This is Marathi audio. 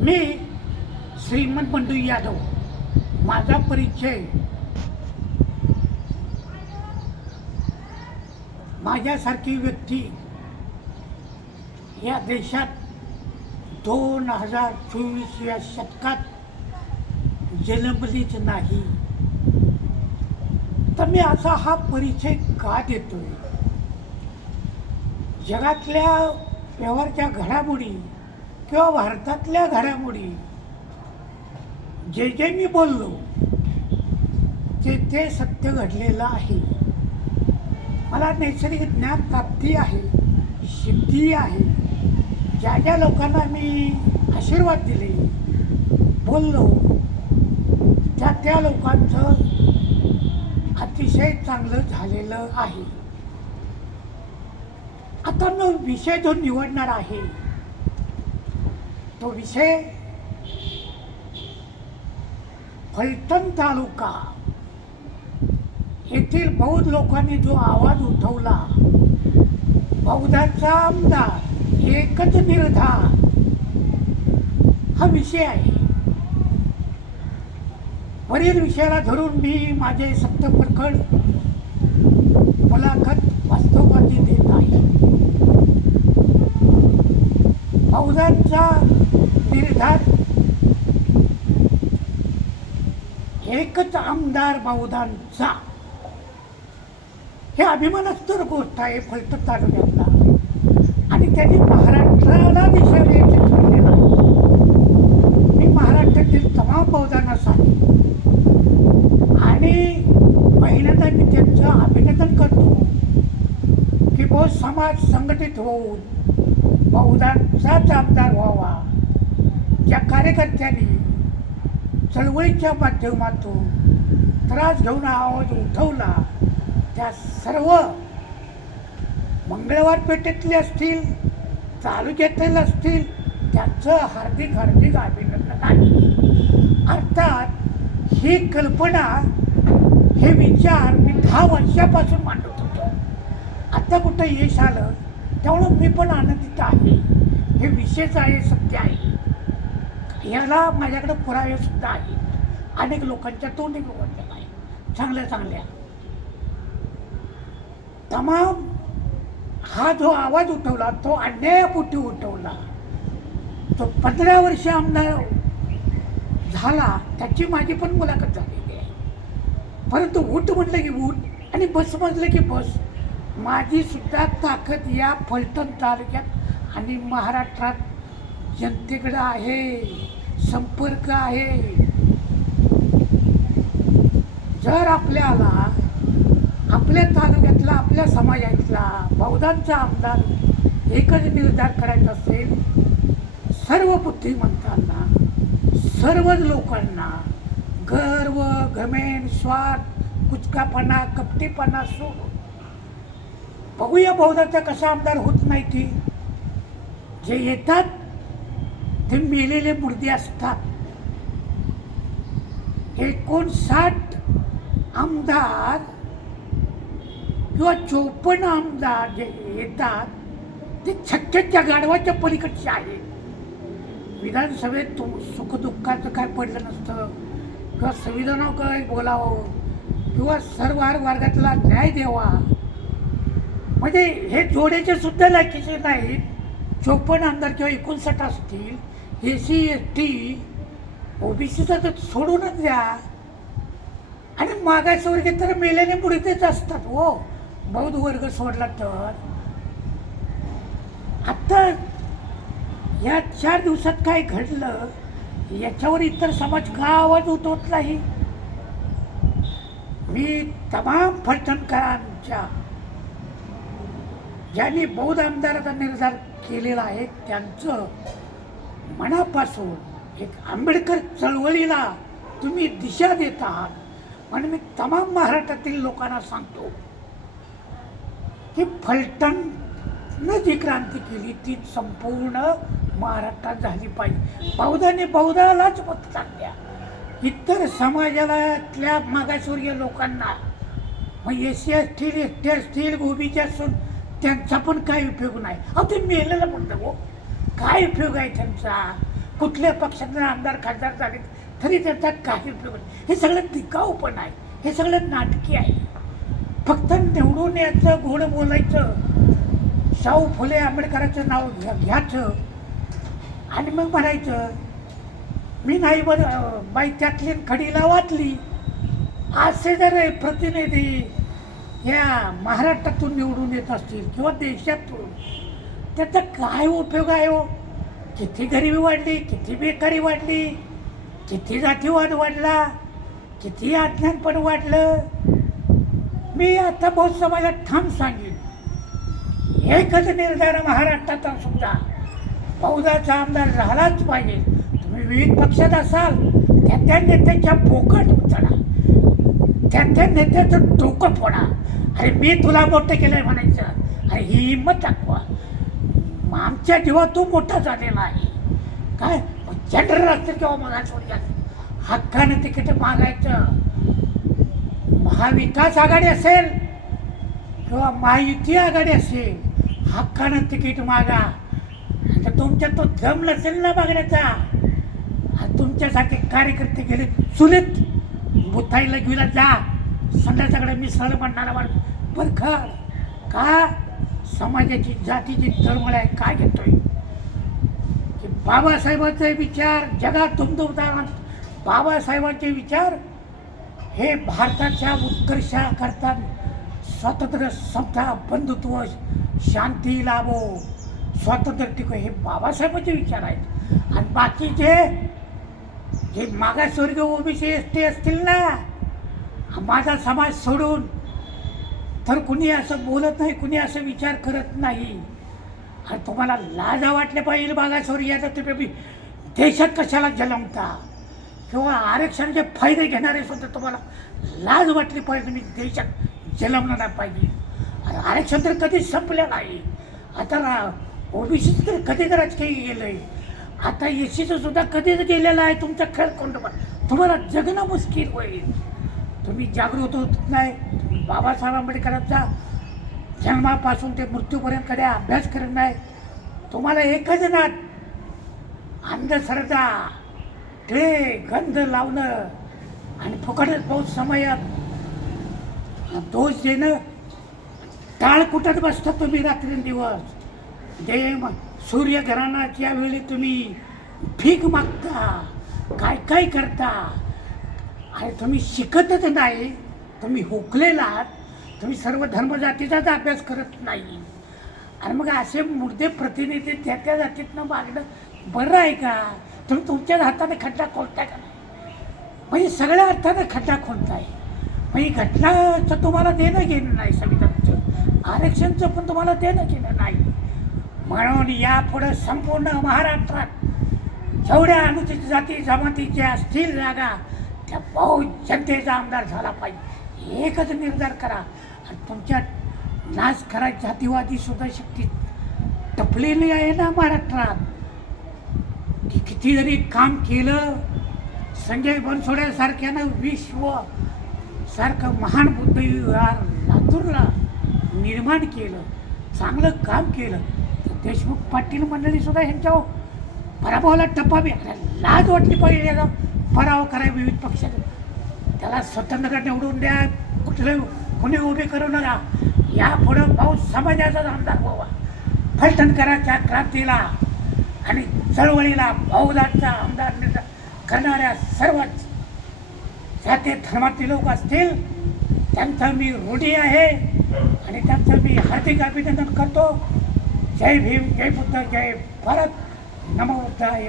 मी श्रीमंत बंडू यादव. माझा परिचय माझ्यासारखी व्यक्ती या देशात 2024 या शतकात जन्मलीच नाही. तर मी असा हा परिचय का देतोय? जगातल्या व्यवहारच्या घडामोडी किंवा भारतातल्या घडामोडी जे जे मी बोललो ते सत्य घडलेलं आहे. मला नैसर्गिक ज्ञान प्राप्ती आहे, सिद्धी आहे. ज्या ज्या लोकांना मी आशीर्वाद दिले, बोललो, त्या लोकांचं अतिशय चांगलं झालेलं आहे. आता मी विषय जो निवडणार आहे तो विषय फलटण तालुका येथील बौद्ध लोकांनी जो आवाज उठवला, बौद्धाचा आमदार एकच निर्धार, हा विषय आहे. वरील विषयाला धरून मी माझे सत्यप्रकट मुलाखत वास्तववादी देत आहे. बौद्धांचा निर्धार, एकच आमदार बौद्धांचा, हे अभिमानास्पद गोष्ट आहे फलटण तालुक्यातला. आणि त्यांनी महाराष्ट्राला दिशा द्यायची ठरलेलं आहे. मी महाराष्ट्रातील तमाम बौद्धांना सांगेन आणि पहिल्यांदा मी त्यांचं अभिनंदन करतो की बहुत समाज संघटित होऊन बौद्धांचाच आमदार व्हावा. ज्या कार्यकर्त्यांनी चळवळीच्या माध्यमातून त्रास घेऊन आवाज उठवला, त्या सर्व मंगळवार पेठेतले असतील, तालुक्यातील असतील, त्यांचं हार्दिक हार्दिक अभिनंदन आहे. अर्थात ही कल्पना, हे विचार मी 10 वर्षापासून मांडत होतो. आता कुठं यश आलं त्यामुळं मी पण आनंदित आहे. हे विशेष आहे, सत्य आहे. याला माझ्याकडे पुरावे सुद्धा आहेत. अनेक लोकांच्या तोंडी निवडलेला आहे, चांगल्या चांगल्या. तमाम हा जो आवाज उठवला तो अन्यायापोटी उठवला. तो 15 वर्ष आमदार झाला, त्याची माझी पण मुलाखत झालेली आहे. परंतु उठ म्हटलं की उठ आणि बस म्हटलं की बस. माझी सुद्धा ताकद या फलटण तालुक्यात आणि महाराष्ट्रात जनतेकडे आहे, संपर्क आहे. जर आपल्याला आपल्या तालुक्यातला, आपल्या समाजातला बौद्धांचा आमदार एकच निर्धार करायचा असेल, सर्व बुद्धिमंतांना, सर्वच लोकांना गर्व, घमेंड, स्वार्थ, कुचकापणा, कपटीपणा सोडून बघूया बौद्धाचा कसा आमदार होत नाही. ती जे येतात ते मेलेले मुर्दे असतात. 59 आमदार किंवा 54 आमदार जे येतात ते छक्क्याच्या गाढवाच्या पलीकडचे आहेत. विधानसभेत सुखदुःखाचं काय पडलं नसतं किंवा संविधानावर काय बोलावं किंवा सर्व वर्गातला न्याय द्यावा, म्हणजे हे जोड्याचे सुद्धा लायकीचे नाहीत. 54 आमदार किंवा 59 असतील. SC ST OBCचा तर सोडूनच द्या. आणि मागासवर्गीय तर मेलेले मुर्देच असतात हो, बौद्ध वर्ग सोडला तर. आता या 4 दिवसात काय घडलं याच्यावर इतर समाज का आवाज उठवत नाही? मी तमाम फलटणकरांच्या, ज्यांनी बौद्ध आमदाराचा निर्धार केलेला आहे, त्यांचं मनापासून एक आंबेडकर चळवळीला तुम्ही दिशा देत आहात. म्हणून मी तमाम महाराष्ट्रातील लोकांना सांगतो की फलटणनं जी क्रांती केली ती संपूर्ण महाराष्ट्रात झाली पाहिजे. बौद्धाने बौद्धालाच मत टाकल्या, इतर समाजातल्या मागासवर्गीय लोकांना, मग SC असतील, ST असतील, OBC असून त्यांचा पण काय उपयोग नाही. अहो ते मेलेलं म्हणतं हो, काय उपयोग आहे त्यांचा? कुठल्या पक्षातून आमदार खासदार झाले तरी त्याचा काही उपयोग नाही. हे सगळं टिकाऊपण आहे, हे सगळं नाटकी आहे. फक्त निवडून यायचं, गोड बोलायचं, शाहू फुले आंबेडकरांचं नाव घ्यायचं आणि मग म्हणायचं मी नाही बाई त्यातली खडीला वाचली. असे जर प्रतिनिधी या महाराष्ट्रातून निवडून येत असतील किंवा देशातून, त्याचा काय उपयोग आहे हो? किती गरिबी वाढली, किती बेकारी वाढली, किती जातीवाद वाढला, किती अज्ञानपण वाढलं. मी आता बहुत समाजात ठाम सांगेन, एकच निर्धार महाराष्ट्राचा सुद्धा बहुदाचा आमदार झालाच पाहिजे. तुम्ही विविध पक्षात असाल, त्या नेत्याच्या पोकट उचला, त्या नेत्याचं डोकं फोडा. अरे मी तुला मोठं केलंय म्हणायचं, अरे ही हिंमत दाखवा. आमच्या जीवा तू मोठा झालेला आहे काय. जनरल असतील किंवा मागासवर्गीय हक्कानं तिकीट मागायचं. महाविकास आघाडी असेल किंवा महायुती आघाडी असेल, हक्कानं तिकीट मागा. आता तुमच्यात तो दम नसेल ना मागण्याचा, तुमच्यासारखे कार्यकर्ते गेले चुलीत बुथाईला घेऊन जा, संध्याकाळी मिसळ म्हणणारा बरखर का समाजाची जातीची तळमळ आहे. काय घेतोय की बाबासाहेबांचे विचार जगात दुमदुमतात. बाबासाहेबांचे विचार हे भारताच्या उत्कर्षाकरता स्वातंत्र्य, समता, बंधुत्व, शांती लाभो, स्वातंत्र्य टिको, हे बाबासाहेबांचे विचार आहेत. आणि बाकीचे जे मागासवर्गीय ओबीसी एसटी असतील ना, माझा समाज सोडून तर कुणी असं बोलत नाही, कुणी असं विचार करत नाही. आणि तुम्हाला लाज वाटले पाहिजे मागासवर्गीयाचा. तुम्ही देशात कशाला जन्मता किंवा आरक्षणाचे फायदे घेणारे सुद्धा तुम्हाला लाज वाटली पाहिजे. तुम्ही देशात जन्मला नाही पाहिजे. आणि आरक्षण तर कधीच संपलेलं आहे. आता ओबीसीचं तर कधीच राजकीय गेलं आहे. आता एसीचं सुद्धा कधीच गेलेलं आहे. तुमचा खेळ कोंडोबा, तुम्हाला जगणं मुश्किल होईल. तुम्ही जागृत होत नाही. तुम्ही बाबासाहेब आंबेडकरांचा जन्मापासून ते मृत्यूपर्यंत कधी अभ्यास करत नाही. तुम्हाला एकच ना अंधश्रद्धा, टिळे, गंध लावणं आणि फुकटच बहुत समयात दोष देणं, टाळ कुठत बसता तुम्ही रात्रंदिवस. जे सूर्यग्रहणाच्या वेळी तुम्ही भीक मागता, काय काय करता. आणि तुम्ही शिकतच नाही, तुम्ही हुकलेला आहात. तुम्ही सर्व धर्मजातीचाच अभ्यास करत नाही. आणि मग असे मुर्दे प्रतिनिधी त्या जातीतनं मागणं बरं आहे का? तुम्ही तुमच्याच हाताने खड्डा खोलताय का नाही? म्हणजे सगळ्या अर्थानं खड्डा खोलताय. म्हणजे घटनाचं तुम्हाला देणं घेणं नाही, संविधानाचं आरक्षणचं पण तुम्हाला देणं घेणं नाही. म्हणून यापुढं संपूर्ण महाराष्ट्रात जेवढ्या अनुसूचित जाती जमातीच्या असतील जागा, त्या बहुत जनतेचा आमदार झाला पाहिजे. एकच निर्धार करा. आणि तुमच्या नाश करा जातीवादी सुद्धा शक्ती टपलेली आहे ना महाराष्ट्रात. की किती जरी काम केलं, संजय बनसोड्यासारख्यानं विश्वसारखं महान बुद्धविहार लातूरला निर्माण केलं, चांगलं काम केलं, तर देशमुख पाटील मंडळीसुद्धा ह्यांच्यावर पराभवाला टप्पा बी लाज वाटली पाहिजे. याचा पराभव कराय विविध पक्षाने. त्याला स्वतंत्र निवडून द्या, कुणी उभे करू नका. यापुढं पाऊस समाजाचाच आमदार व्हावा. फलटणकरांच्या क्रांतीला आणि चळवळीला बहुदाचा आमदार करणाऱ्या सर्वच जाती धर्मातील लोक असतील, त्यांचं मी ऋणी आहे आणि त्यांचं मी हार्दिक अभिनंदन करतो. जय भीम, जय बुद्ध, जय भारत, नमो बुद्धाय.